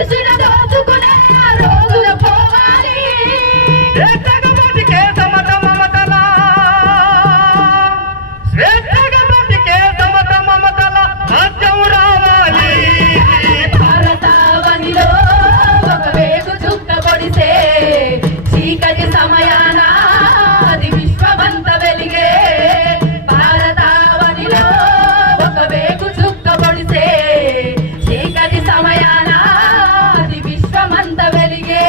మనుషుల దోచుకునే ఆ రోజుల పోవాలి. స్వేచ్ఛగా బతికే సమత మమతల స్వేచ్ఛగా బతికే సమత మమతల రాజ్యం రావాలి. భారతావనిలో ఒక వేగు చుక్క పొడిసే చీకటి సమయాన అది విశ్వమంత వెలిగే. భారతావనిలో ఒక వేగు చుక్క పొడిసే చీకటి సమయాన అది విశ్వమంత వెలిగే.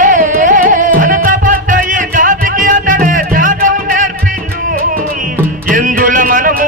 అనతబడ్డ ఈ జాతికి అతడే త్యాగం నేర్పిండు. ఎందుల మనము